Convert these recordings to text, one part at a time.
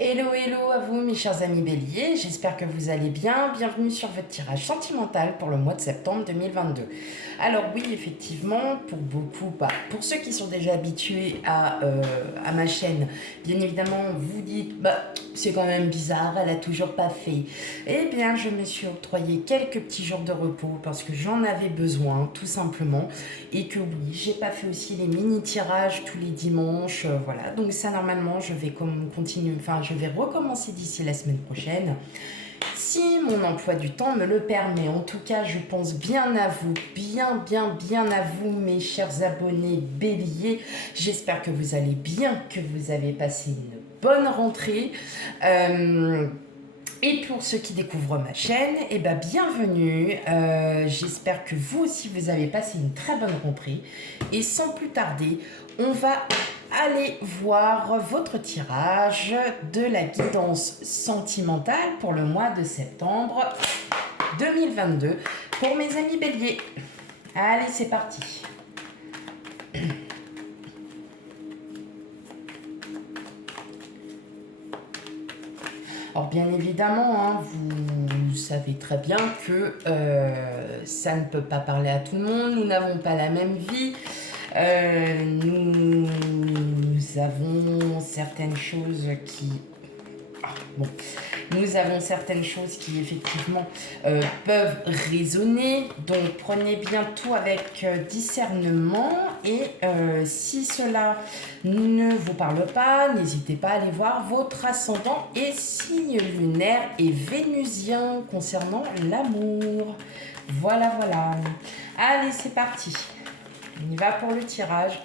Hello, hello à vous mes chers amis béliers, j'espère que vous allez bien. Bienvenue sur votre tirage sentimental pour le mois de septembre 2022. Alors oui, effectivement, pour beaucoup, pour ceux qui sont déjà habitués à ma chaîne, bien évidemment, vous dites, c'est quand même bizarre, elle a toujours pas fait. Eh bien, je me suis octroyé quelques petits jours de repos parce que j'en avais besoin, tout simplement. Et que oui, j'ai pas fait aussi les mini-tirages tous les dimanches, voilà. Donc ça, normalement, je vais continuer, je vais recommencer d'ici la semaine prochaine. Si mon emploi du temps me le permet. En tout cas, je pense bien à vous, bien à vous, mes chers abonnés béliers. J'espère que vous allez bien, que vous avez passé une bonne rentrée. Et pour ceux qui découvrent ma chaîne, bienvenue. J'espère que vous aussi, vous avez passé une très bonne rentrée. Et sans plus tarder, on va aller voir votre tirage de la guidance sentimentale pour le mois de septembre 2022 pour mes amis béliers. Allez, c'est parti. Alors bien évidemment, vous savez très bien que ça ne peut pas parler à tout le monde, nous n'avons pas la même vie, nous avons certaines choses qui... Nous avons certaines choses qui effectivement peuvent résonner, donc prenez bien tout avec discernement et si cela ne vous parle pas, n'hésitez pas à aller voir votre ascendant et signe lunaire et vénusien concernant l'amour. Voilà, voilà. Allez, c'est parti. On y va pour le tirage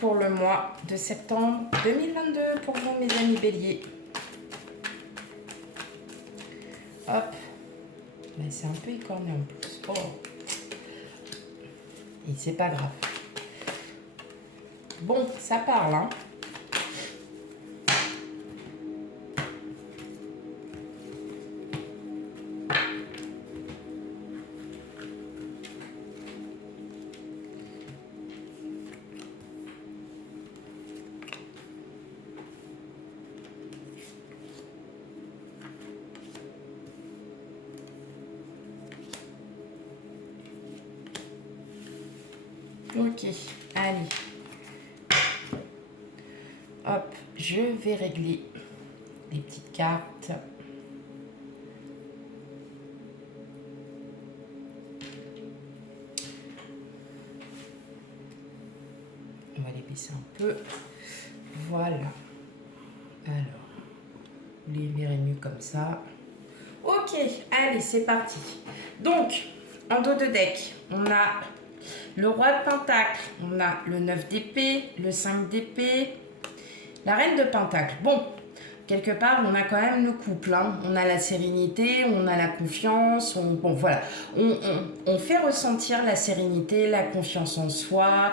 pour le mois de septembre 2022 pour vous, mes amis béliers. Hop. Mais c'est un peu écorné en plus. Oh. Et c'est pas grave. Bon, ça parle, hein. Ok, allez. Hop, je vais régler les petites cartes. On va les baisser un peu. Voilà. Alors, vous les verrez mieux comme ça. Ok, allez, c'est parti. Donc, en dos de deck, on a le roi de pentacle, on a le 9 d'épée, le 5 d'épée, la reine de pentacle. Bon, quelque part, on a quand même le couple. Hein. On a la sérénité, on a la confiance. Voilà. On fait ressentir la sérénité, la confiance en soi.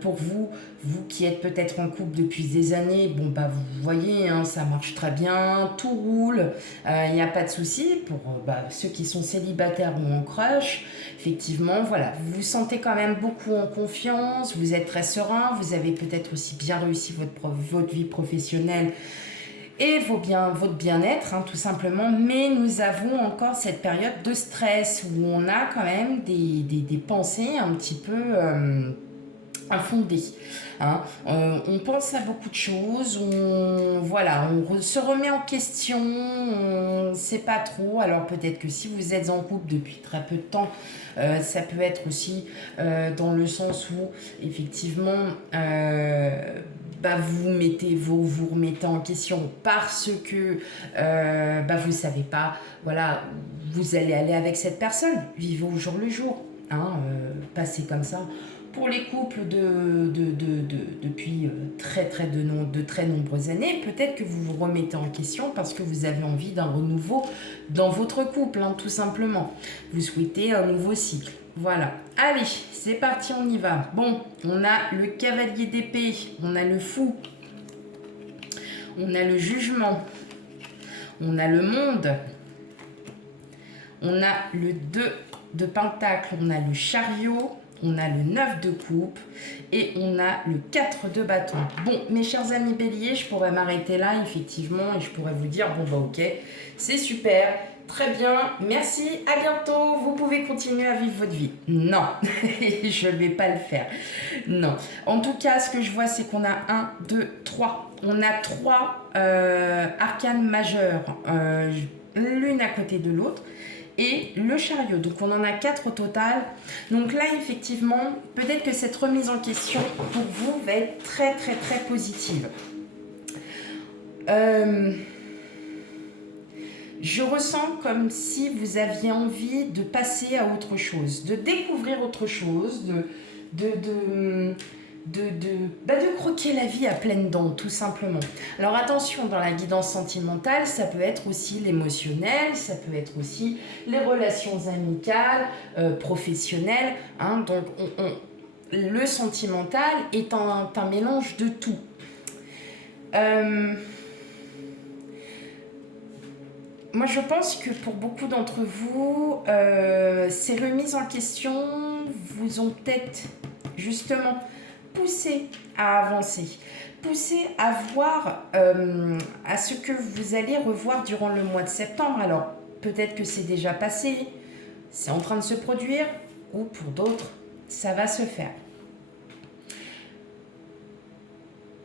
Pour vous, vous qui êtes peut-être en couple depuis des années, vous voyez, hein, ça marche très bien, tout roule. Il n'y a pas de souci. Pour ceux qui sont célibataires ou en crush, effectivement, voilà, vous vous sentez quand même beaucoup en confiance. Vous êtes très serein. Vous avez peut-être aussi bien réussi votre vie professionnelle et votre bien-être, hein, tout simplement. Mais nous avons encore cette période de stress où on a quand même des pensées un petit peu infondées. Hein. On pense à beaucoup de choses, on se remet en question, on ne sait pas trop. Alors peut-être que si vous êtes en couple depuis très peu de temps, ça peut être aussi dans le sens où effectivement vous remettez en question parce que vous savez pas, voilà, vous allez aller avec cette personne, vivez au jour le jour, hein, passez comme ça. Pour les couples depuis de très nombreuses années, peut-être que vous vous remettez en question parce que vous avez envie d'un renouveau dans votre couple, hein, tout simplement. Vous souhaitez un nouveau cycle. Voilà. Allez, c'est parti, on y va. Bon, on a le cavalier d'épée, on a le fou, on a le jugement, on a le monde, on a le 2 de pentacle, on a le chariot, on a le 9 de coupe et on a le 4 de bâton. Bon, mes chers amis béliers, je pourrais m'arrêter là, effectivement, et je pourrais vous dire, bon bah ok, c'est super, très bien, merci, à bientôt, vous pouvez continuer à vivre votre vie. Non, je ne vais pas le faire. Non. En tout cas, ce que je vois, c'est qu'on a 1, 2, 3. On a 3 arcanes majeures, l'une à côté de l'autre. Et le chariot, donc on en a 4 au total. Donc là, effectivement, peut-être que cette remise en question pour vous va être très très très positive. Je ressens comme si vous aviez envie de passer à autre chose, de découvrir autre chose, de croquer la vie à pleines dents, tout simplement. Alors attention, dans la guidance sentimentale, ça peut être aussi l'émotionnel, ça peut être aussi les relations amicales, professionnelles. Hein, donc le sentimental est un mélange de tout. Moi, je pense que pour beaucoup d'entre vous, ces remises en question vous ont peut-être justement poussé à avancer, poussé à voir à ce que vous allez revoir durant le mois de septembre. Alors, peut-être que c'est déjà passé, c'est en train de se produire, ou pour d'autres, ça va se faire.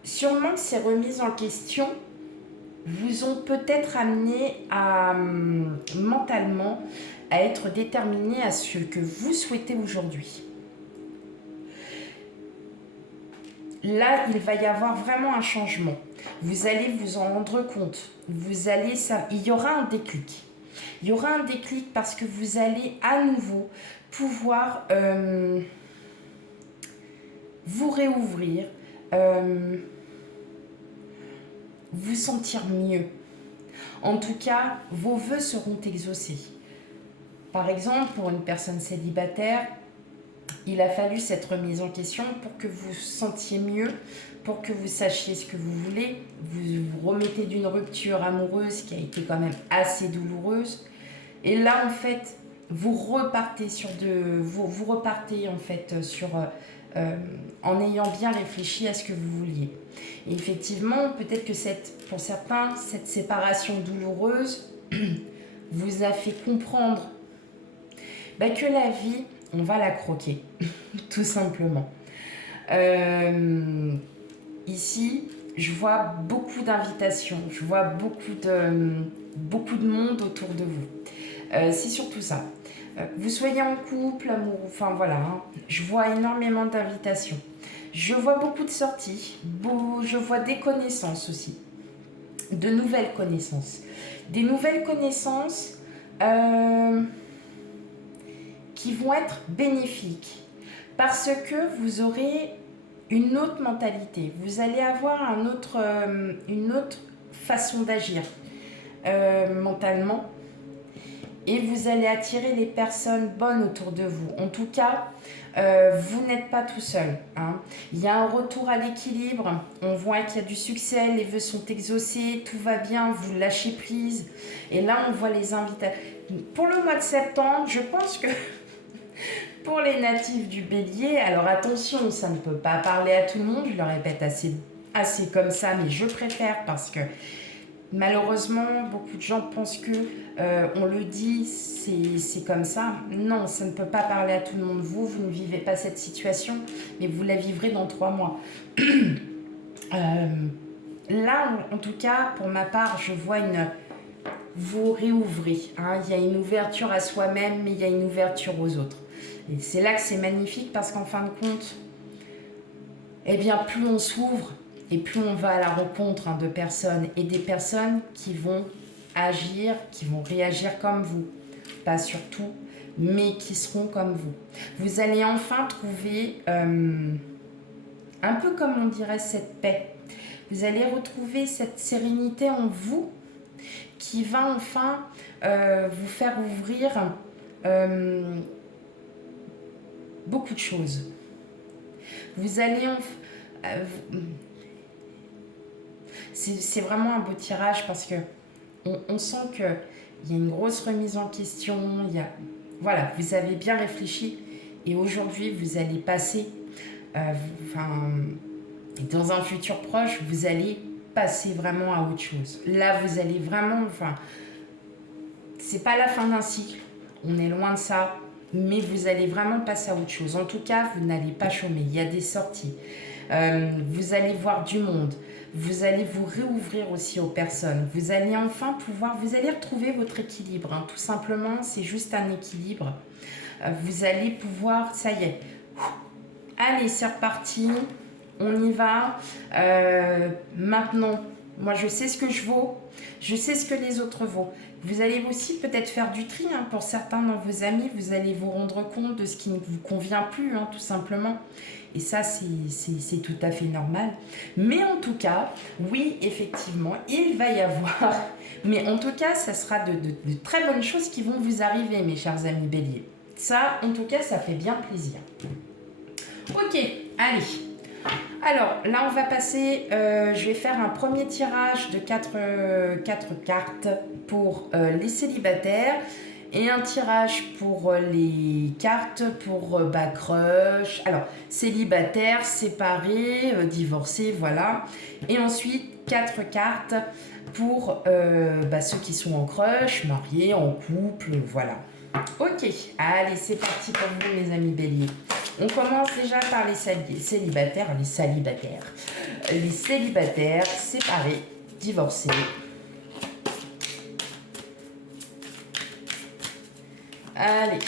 Sûrement que ces remises en question vous ont peut-être amené à mentalement à être déterminé à ce que vous souhaitez aujourd'hui. Là, il va y avoir vraiment un changement. Vous allez vous en rendre compte. Il y aura un déclic. Il y aura un déclic parce que vous allez à nouveau pouvoir vous réouvrir, vous sentir mieux. En tout cas, vos vœux seront exaucés. Par exemple, pour une personne célibataire, il a fallu cette remise en question pour que vous vous sentiez mieux, pour que vous sachiez ce que vous voulez. Vous vous remettez d'une rupture amoureuse qui a été quand même assez douloureuse. Et là, en fait, vous repartez en ayant bien réfléchi à ce que vous vouliez. Et effectivement, peut-être que pour certains, cette séparation douloureuse vous a fait comprendre que la vie, on va la croquer, tout simplement. Ici, je vois beaucoup d'invitations, je vois beaucoup de monde autour de vous. C'est surtout ça. Vous soyez en couple, amour, enfin voilà, hein, je vois énormément d'invitations. Je vois beaucoup de sorties, je vois des connaissances aussi, de nouvelles connaissances. Des nouvelles connaissances qui vont être bénéfiques parce que vous aurez une autre mentalité, vous allez avoir une autre façon d'agir mentalement. Et vous allez attirer les personnes bonnes autour de vous. En tout cas, vous n'êtes pas tout seul. Hein. Il y a un retour à l'équilibre. On voit qu'il y a du succès, les vœux sont exaucés, tout va bien, vous lâchez prise. Et là, on voit les invitations. Pour le mois de septembre, je pense que pour les natifs du bélier, alors attention, ça ne peut pas parler à tout le monde, je le répète assez comme ça, mais je préfère parce que malheureusement, beaucoup de gens pensent que on le dit, c'est comme ça. Non, ça ne peut pas parler à tout le monde. Vous ne vivez pas cette situation, mais vous la vivrez dans 3 mois. Là, en tout cas, pour ma part, je vois vous réouvrez. Hein. Il y a une ouverture à soi-même, mais il y a une ouverture aux autres. Et c'est là que c'est magnifique parce qu'en fin de compte, eh bien, plus on s'ouvre, et plus on va à la rencontre de personnes et des personnes qui vont agir, qui vont réagir comme vous. Pas surtout, mais qui seront comme vous. Vous allez enfin trouver, un peu comme on dirait, cette paix. Vous allez retrouver cette sérénité en vous qui va enfin vous faire ouvrir beaucoup de choses. Vous allez c'est vraiment un beau tirage parce que on sent qu'il y a une grosse remise en question. Voilà, vous avez bien réfléchi Et aujourd'hui, vous allez passer, dans un futur proche, vous allez passer vraiment à autre chose. Là, vous allez vraiment, c'est pas la fin d'un cycle, on est loin de ça, mais vous allez vraiment passer à autre chose. En tout cas, vous n'allez pas chômer, il y a des sorties. Vous allez voir du monde, vous allez vous réouvrir aussi aux personnes, vous allez enfin pouvoir, vous allez retrouver votre équilibre, hein. Tout simplement, c'est juste un équilibre. Vous allez pouvoir, ça y est, allez, c'est reparti, on y va. Maintenant, moi je sais ce que je vaux, je sais ce que les autres vaut. Vous allez aussi peut-être faire du tri, hein. Pour certains de vos amis, vous allez vous rendre compte de ce qui ne vous convient plus, hein, tout simplement. Et ça, c'est tout à fait normal. Mais en tout cas, oui, effectivement, il va y avoir... Mais en tout cas, ça sera de très bonnes choses qui vont vous arriver, mes chers amis béliers. Ça, en tout cas, ça fait bien plaisir. Ok, allez. Alors, là, on va passer... je vais faire un premier tirage de 4 cartes pour les célibataires et un tirage pour les cartes pour crush. Alors, célibataire, séparé, divorcé, voilà. Et ensuite, 4 cartes pour ceux qui sont en crush, mariés, en couple, voilà. Ok, allez, c'est parti pour vous, mes amis béliers. On commence déjà par les célibataires, les célibataires, séparés, divorcés. Allez,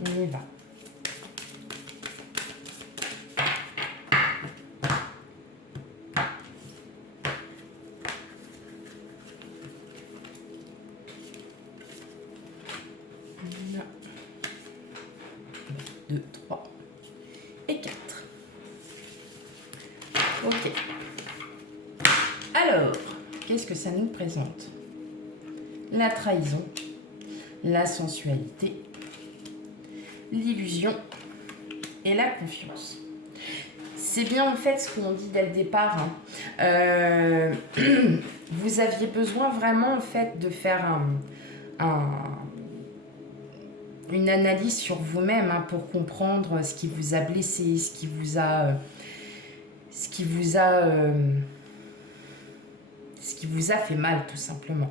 on y va. Un, deux, trois et 4. Ok. Alors, qu'est-ce que ça nous présente? La trahison, la sensualité, l'illusion et la confiance. C'est bien en fait ce qu'on dit dès le départ, hein. Vous aviez besoin vraiment en fait de faire une analyse sur vous-même, hein, pour comprendre ce qui vous a blessé, ce qui vous a fait mal, tout simplement,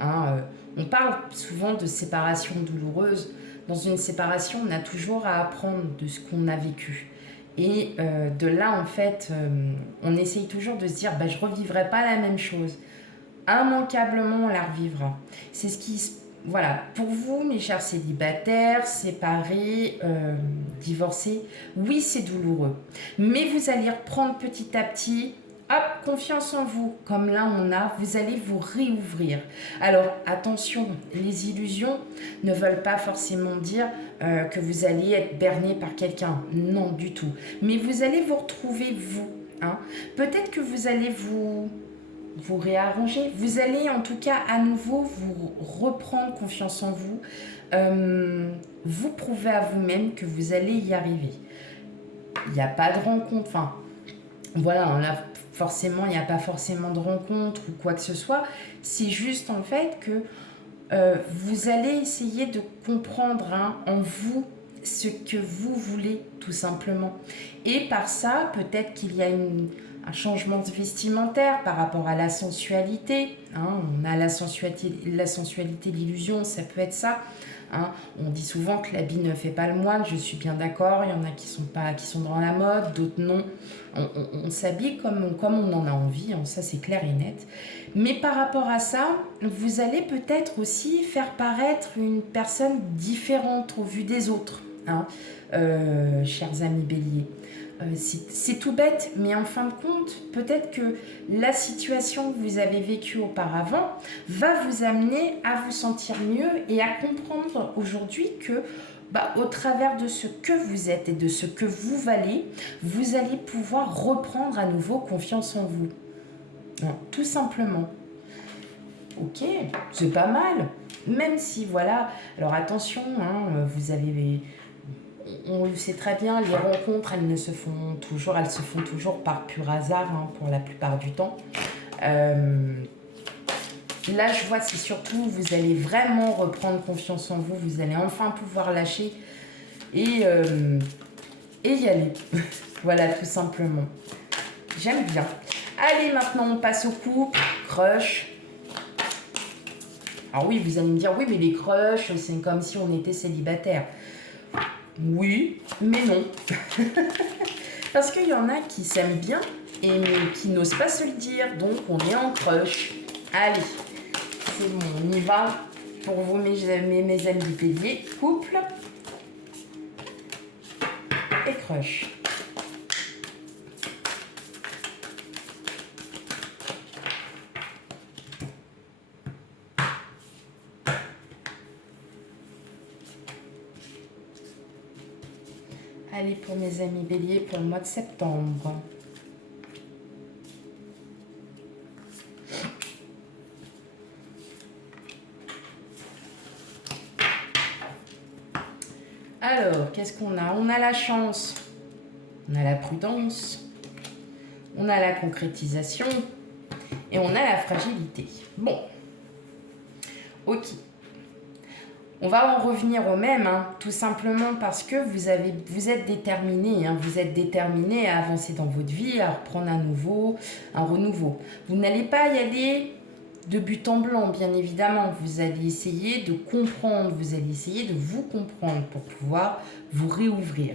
hein. On parle souvent de séparation douloureuse. Dans une séparation, on a toujours à apprendre de ce qu'on a vécu. Et de là, en fait, on essaye toujours de se dire je ne revivrai pas la même chose. Immanquablement, on la revivra. C'est ce qui... Voilà, pour vous, mes chers célibataires, séparés, divorcés, oui, c'est douloureux. Mais vous allez reprendre petit à petit... Hop, confiance en vous, comme là vous allez vous réouvrir. Alors attention, les illusions ne veulent pas forcément dire que vous allez être berné par quelqu'un, non du tout. Mais vous allez vous retrouver vous, hein. Peut-être que vous allez vous réarranger, vous allez en tout cas à nouveau vous reprendre confiance en vous, vous prouver à vous-même que vous allez y arriver. Il n'y a pas de rencontre, voilà, là, forcément, il n'y a pas forcément de rencontre ou quoi que ce soit. C'est juste en fait que vous allez essayer de comprendre, hein, en vous ce que vous voulez, tout simplement. Et par ça, peut-être qu'il y a un changement vestimentaire par rapport à la sensualité, hein. On a la sensualité, l'illusion, ça peut être ça. Hein, on dit souvent que l'habit ne fait pas le moine, je suis bien d'accord, il y en a qui sont dans la mode, d'autres non. On s'habille comme on en a envie, hein, ça c'est clair et net. Mais par rapport à ça, vous allez peut-être aussi faire paraître une personne différente au vu des autres, hein, chers amis béliers. C'est tout bête, mais en fin de compte, peut-être que la situation que vous avez vécue auparavant va vous amener à vous sentir mieux et à comprendre aujourd'hui que au travers de ce que vous êtes et de ce que vous valez, vous allez pouvoir reprendre à nouveau confiance en vous. Non, tout simplement. Ok, c'est pas mal. Même si, voilà, alors attention, hein, vous avez... On le sait très bien, les rencontres, elles se font toujours par pur hasard, hein, pour la plupart du temps. Là, je vois, c'est surtout, vous allez vraiment reprendre confiance en vous, vous allez enfin pouvoir lâcher et y aller. Voilà, tout simplement. J'aime bien. Allez, maintenant, on passe au couple. Crush. Alors oui, vous allez me dire, oui, mais les crushs, c'est comme si on était célibataire. Oui, mais non. Parce qu'il y en a qui s'aiment bien et qui n'osent pas se le dire. Donc, on est en crush. Allez, c'est bon, on y va. Pour vous, mes amis du bélier, couple et crush. Allez, pour mes amis béliers, pour le mois de septembre. Alors, qu'est-ce qu'on a? On a la chance, on a la prudence, on a la concrétisation et on a la fragilité. Bon, ok. On va en revenir au même, hein, tout simplement parce que vous êtes déterminé, hein, vous êtes déterminé à avancer dans votre vie, à reprendre un renouveau. Vous n'allez pas y aller de but en blanc, bien évidemment. Vous allez essayer de comprendre, vous allez essayer de vous comprendre pour pouvoir vous réouvrir.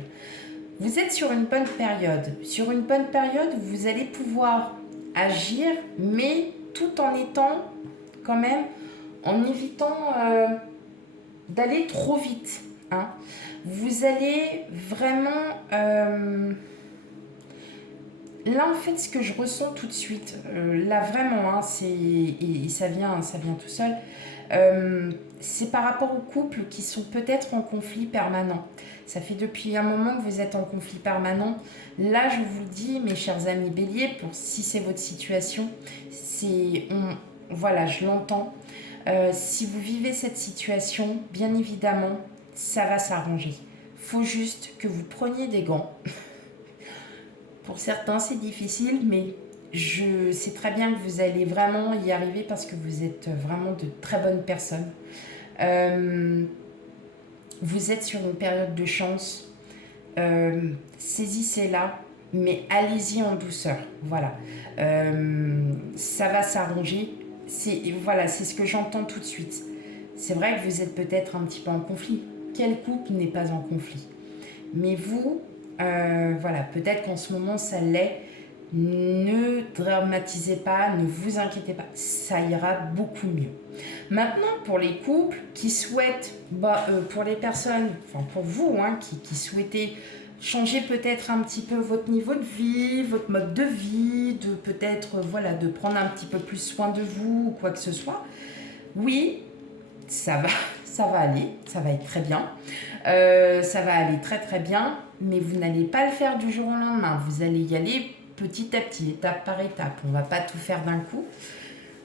Vous êtes sur une bonne période. Sur une bonne période, vous allez pouvoir agir, mais tout en étant quand même, en évitant d'aller trop vite. Hein. Vous allez vraiment... Là, en fait, ce que je ressens tout de suite, là, vraiment, hein, et ça vient tout seul, c'est par rapport aux couples qui sont peut-être en conflit permanent. Ça fait depuis un moment que vous êtes en conflit permanent. Là, je vous le dis, mes chers amis béliers, si c'est votre situation, voilà, je l'entends. Si vous vivez cette situation, bien évidemment, ça va s'arranger. Il faut juste que vous preniez des gants. Pour certains, c'est difficile, mais je sais très bien que vous allez vraiment y arriver parce que vous êtes vraiment de très bonnes personnes. Vous êtes sur une période de chance. Saisissez-la, mais allez-y en douceur. Voilà. Ça va s'arranger. Voilà, c'est ce que j'entends tout de suite. C'est vrai que vous êtes peut-être un petit peu en conflit. Quel couple n'est pas en conflit? Mais vous... voilà, peut-être qu'en ce moment ça l'est. Ne dramatisez pas, ne vous inquiétez pas, ça ira beaucoup mieux. Maintenant, pour les couples qui souhaitent, pour les personnes, enfin pour vous, hein, qui souhaitez changer peut-être un petit peu votre niveau de vie, votre mode de vie, de peut-être, voilà, de prendre un petit peu plus soin de vous ou quoi que ce soit, oui, ça va aller, ça va être très bien. Ça va aller très très bien, mais vous n'allez pas le faire du jour au lendemain. Vous allez y aller petit à petit, étape par étape. On ne va pas tout faire d'un coup.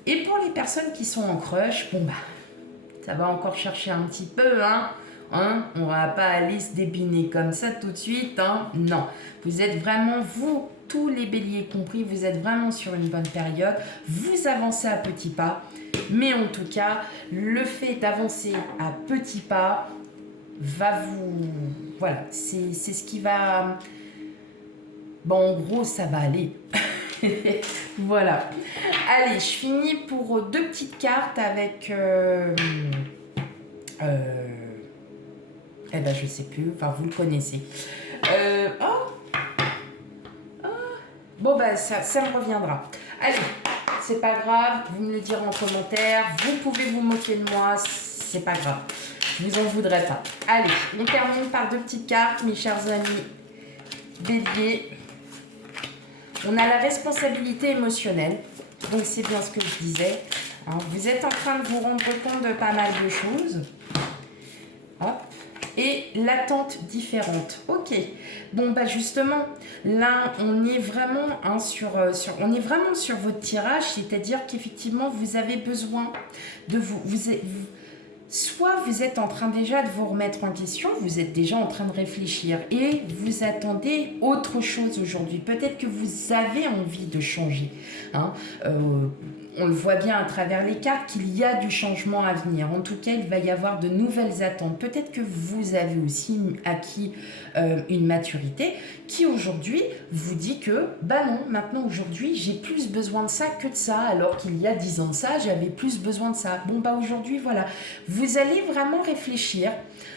Et pour les personnes qui sont en crush, ça va encore chercher un petit peu, hein. On ne va pas aller se débiner comme ça tout de suite, hein. Non, vous êtes vraiment, vous, tous les béliers compris, vous êtes vraiment sur une bonne période. Vous avancez à petits pas, mais en tout cas, le fait d'avancer à petits pas va vous... Voilà, c'est ce qui va... Bon, en gros, ça va aller. Voilà. Allez, je finis pour 2 petites cartes avec... eh ben, je sais plus. Enfin, vous le connaissez. Bon, ça me reviendra. Allez, c'est pas grave. Vous me le direz en commentaire. Vous pouvez vous moquer de moi. C'est pas grave. Je vous en voudrais pas. Allez, on termine par 2 petites cartes, mes chers amis béliers. On a la responsabilité émotionnelle. Donc, c'est bien ce que je disais. Alors, vous êtes en train de vous rendre compte de pas mal de choses. Hop. Et l'attente différente. Ok. Bon, justement, là, on est vraiment, hein, on est vraiment sur votre tirage. C'est-à-dire qu'effectivement, vous avez besoin de soit vous êtes en train déjà de vous remettre en question, vous êtes déjà en train de réfléchir et vous attendez autre chose aujourd'hui. Peut-être que vous avez envie de changer. Hein. on le voit bien à travers les cartes qu'il y a du changement à venir. En tout cas, il va y avoir de nouvelles attentes. Peut-être que vous avez aussi acquis une maturité qui aujourd'hui vous dit que, bah non, maintenant aujourd'hui, j'ai plus besoin de ça que de ça, alors qu'il y a 10 ans de ça, j'avais plus besoin de ça. Bon, bah aujourd'hui, voilà. Vous allez vraiment réfléchir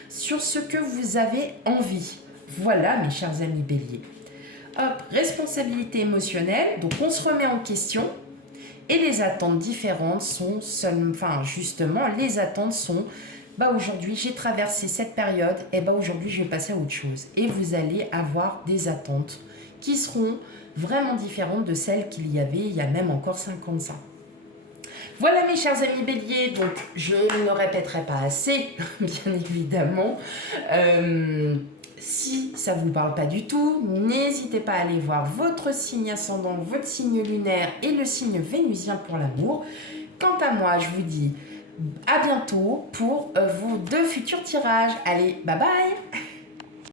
sur ce que vous avez envie. Voilà, mes chers amis béliers. Hop, responsabilité émotionnelle, donc on se remet en question. Et les attentes différentes sont justement, les attentes sont, bah aujourd'hui j'ai traversé cette période, et bah aujourd'hui je vais passer à autre chose. Et vous allez avoir des attentes qui seront vraiment différentes de celles qu'il y avait il y a même encore 55. Voilà mes chers amis béliers, donc je ne le répéterai pas assez, bien évidemment. Si ça ne vous parle pas du tout, n'hésitez pas à aller voir votre signe ascendant, votre signe lunaire et le signe vénusien pour l'amour. Quant à moi, je vous dis à bientôt pour vos 2 futurs tirages. Allez, bye bye!